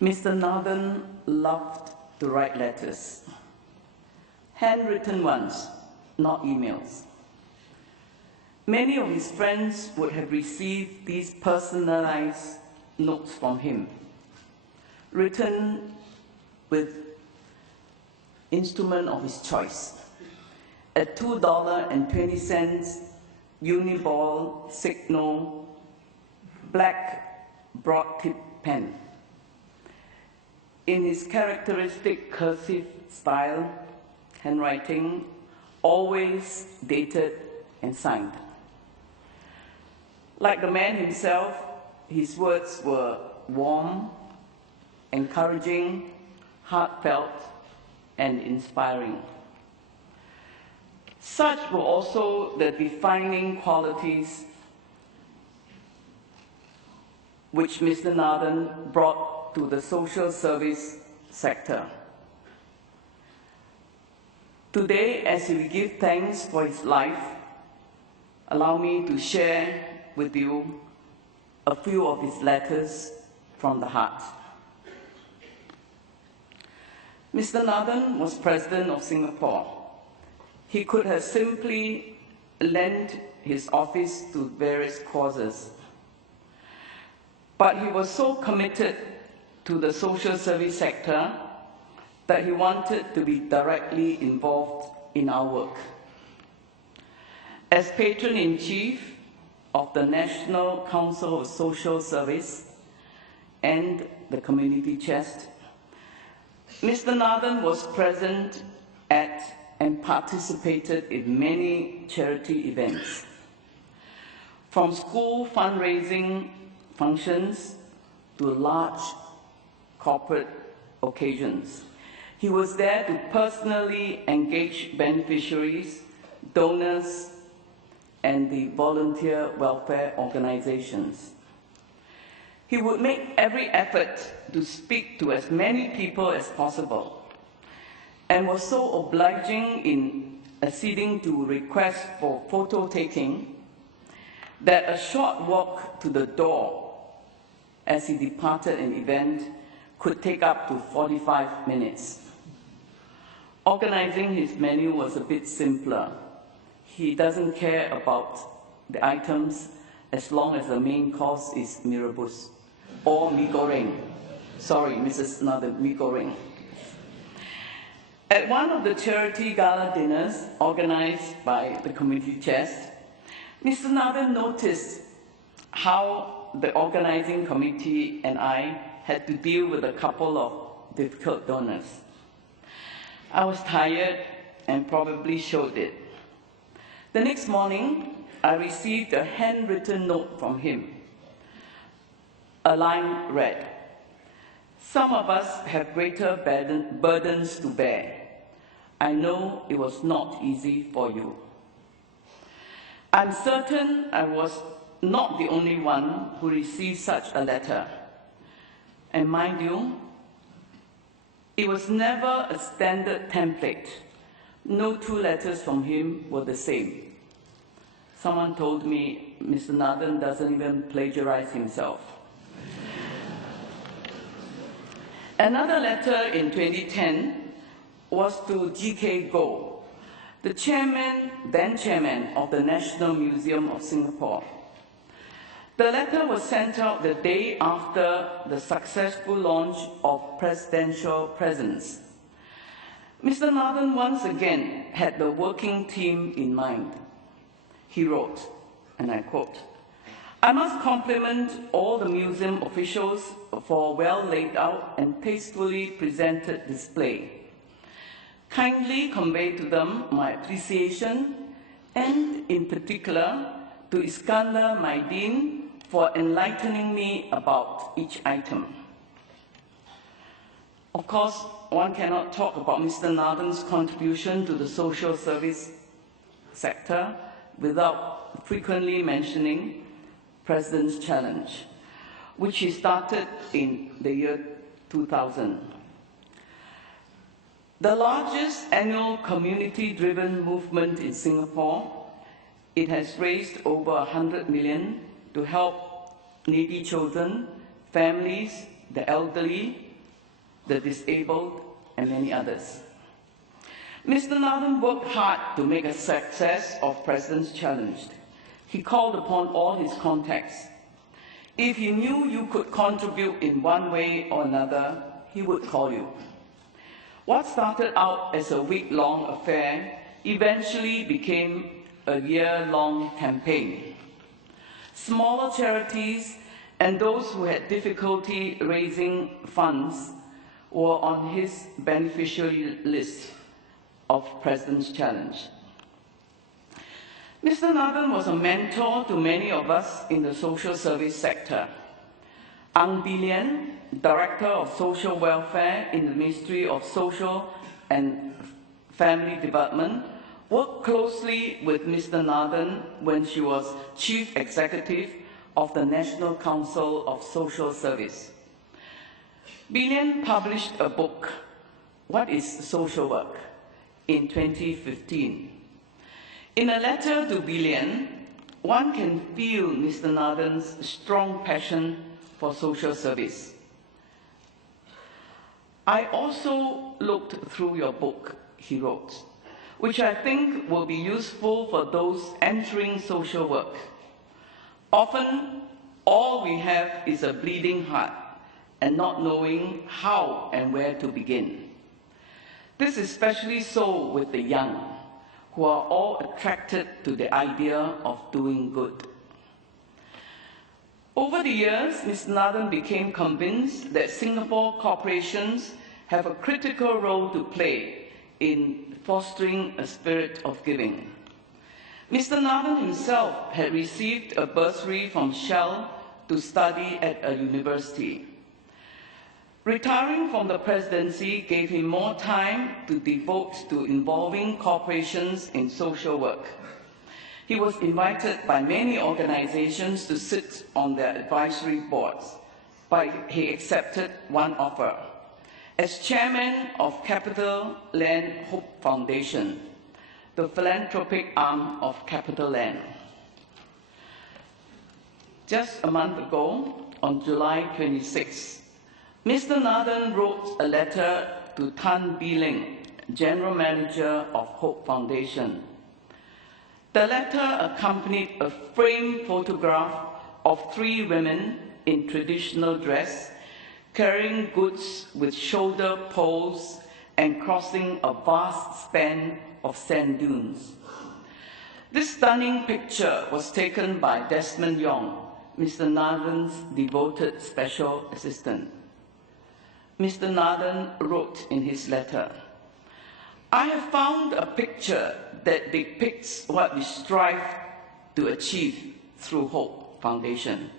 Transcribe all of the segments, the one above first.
Mr. Nadan loved to write letters, handwritten ones, not emails. Many of his friends would have received these personalized notes from him, written with instrument of his choice, a $2.20 Uniball Signal black broad-tip pen. In his characteristic cursive style, handwriting, always dated and signed. Like the man himself, his words were warm, encouraging, heartfelt, and inspiring. Such were also the defining qualities which Mr. Nadan brought to the social service sector. Today, as we give thanks for his life, allow me to share with you a few of his letters from the heart. Mr. Nadan was President of Singapore. He could have simply lent his office to various causes. But he was so committed to the social service sector that he wanted to be directly involved in our work. As Patron-in-Chief of the National Council of Social Service and the Community Chest, Mr. Nadan was present at and participated in many charity events, from school fundraising functions to large corporate occasions. He was there to personally engage beneficiaries, donors, and the volunteer welfare organizations. He would make every effort to speak to as many people as possible, and was so obliging in acceding to requests for photo taking that a short walk to the door as he departed an event could take up to 45 minutes. Organizing his menu was a bit simpler. He doesn't care about the items as long as the main course is mee rebus or mee goreng. Sorry, Mrs. Nadan, mee goreng. At one of the charity gala dinners organized by the Community Chest, Mr. Nadan noticed how the organizing committee and I had to deal with a couple of difficult donors. I was tired and probably showed it. The next morning, I received a handwritten note from him. A line read, "Some of us have greater burdens to bear. I know it was not easy for you." I'm certain I was not the only one who received such a letter. And mind you, it was never a standard template. No two letters from him were the same. Someone told me Mr. Nadan doesn't even plagiarize himself. Another letter in 2010 was to G.K. Goh, the then chairman of the National Museum of Singapore. The letter was sent out the day after the successful launch of presidential presents. Mr. Nadan once again had the working team in mind. He wrote, and I quote, "I must compliment all the museum officials for a well laid out and tastefully presented display. Kindly convey to them my appreciation, and in particular to Iskandar Maidin for enlightening me about each item." Of course, one cannot talk about Mr. Nadan's contribution to the social service sector without frequently mentioning President's Challenge, which he started in the year 2000. The largest annual community-driven movement in Singapore, it has raised over 100 million to help needy children, families, the elderly, the disabled, and many others. Mr. Nadan worked hard to make a success of President's Challenge. He called upon all his contacts. If he knew you could contribute in one way or another, he would call you. What started out as a week-long affair eventually became a year-long campaign. Smaller charities and those who had difficulty raising funds were on his beneficiary list of President's Challenge. Mr. Nadan was a mentor to many of us in the social service sector. Ang Bilian, Director of Social Welfare in the Ministry of Social and Family Development, worked closely with Mr. Nadan when she was Chief Executive of the National Council of Social Service. Bilian published a book, What is Social Work?, in 2015. In a letter to Bilian, one can feel Mr. Nadan's strong passion for social service. I also looked through your book, he wrote, which I think will be useful for those entering social work. Often, all we have is a bleeding heart and not knowing how and where to begin. This is especially so with the young, who are all attracted to the idea of doing good. Over the years, Mr. Nadan became convinced that Singapore corporations have a critical role to play in fostering a spirit of giving. Mr. Nadan himself had received a bursary from Shell to study at a university. Retiring from the presidency gave him more time to devote to involving corporations in social work. He was invited by many organizations to sit on their advisory boards, but he accepted one offer. As chairman of Capital Land Hope Foundation, the philanthropic arm of Capital Land. Just a month ago, on July 26, Mr. Nadan wrote a letter to Tan Biling, General Manager of Hope Foundation. The letter accompanied a framed photograph of 3 women in traditional dress, carrying goods with shoulder poles and crossing a vast span of sand dunes. This stunning picture was taken by Desmond Yong, Mr. Nadan's devoted special assistant. Mr. Nadan wrote in his letter, "I have found a picture that depicts what we strive to achieve through Hope Foundation.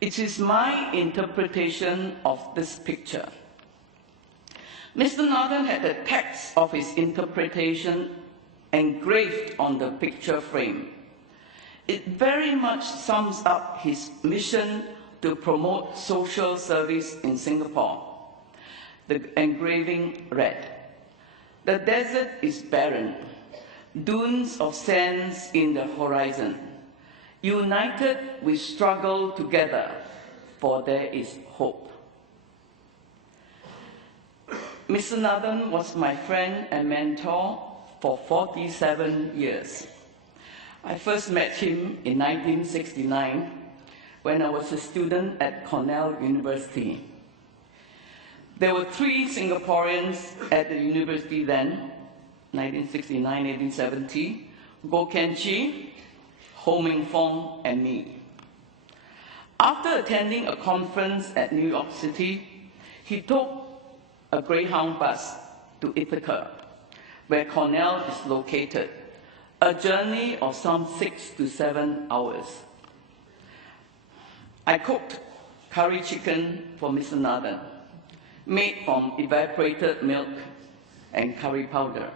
It is my interpretation of this picture." Mr. Nadan had the text of his interpretation engraved on the picture frame. It very much sums up his mission to promote social service in Singapore. The engraving read, "The desert is barren, dunes of sands in the horizon. United we struggle together, for there is hope." Mr. Nadan was my friend and mentor for 47 years. I first met him in 1969 when I was a student at Cornell University. There were 3 Singaporeans at the university then, 1969-1970, Goh Ken Chee, Ho Ming Fong, and me. After attending a conference at New York City, he took a Greyhound bus to Ithaca, where Cornell is located, a journey of some 6 to 7 hours. I cooked curry chicken for Mr. Nadan, made from evaporated milk and curry powder.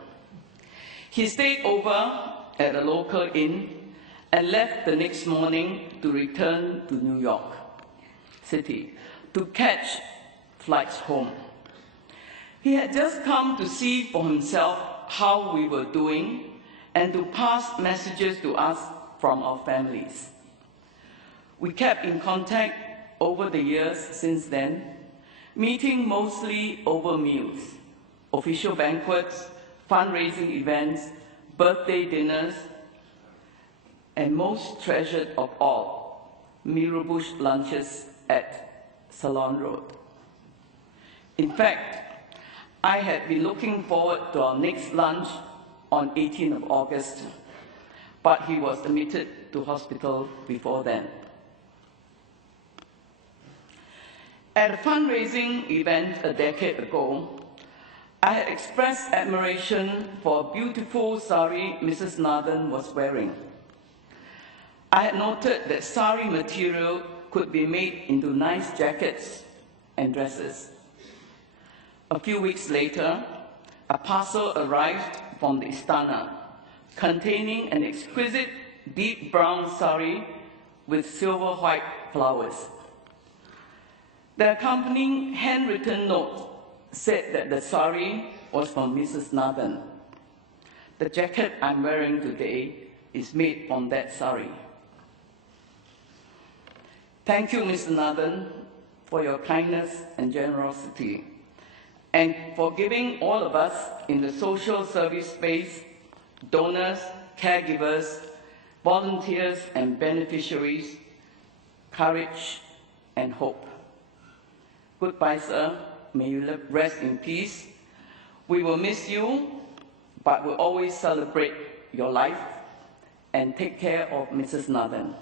He stayed over at a local inn and left the next morning to return to New York City to catch flights home. He had just come to see for himself how we were doing and to pass messages to us from our families. We kept in contact over the years since then, meeting mostly over meals, official banquets, fundraising events, birthday dinners, and most treasured of all, Mirubush lunches at Salon Road. In fact, I had been looking forward to our next lunch on 18th of August, but he was admitted to hospital before then. At a fundraising event a decade ago, I had expressed admiration for a beautiful sari Mrs. Nadan was wearing. I had noted that sari material could be made into nice jackets and dresses. A few weeks later, a parcel arrived from the Istana containing an exquisite deep brown sari with silver white flowers. The accompanying handwritten note said that the sari was from Mrs. Nadan. The jacket I'm wearing today is made from that sari. Thank you, Mr. Nadan, for your kindness and generosity, and for giving all of us in the social service space, donors, caregivers, volunteers, and beneficiaries, courage and hope. Goodbye, sir. May you rest in peace. We will miss you, but we'll always celebrate your life and take care of Mrs. Nadan.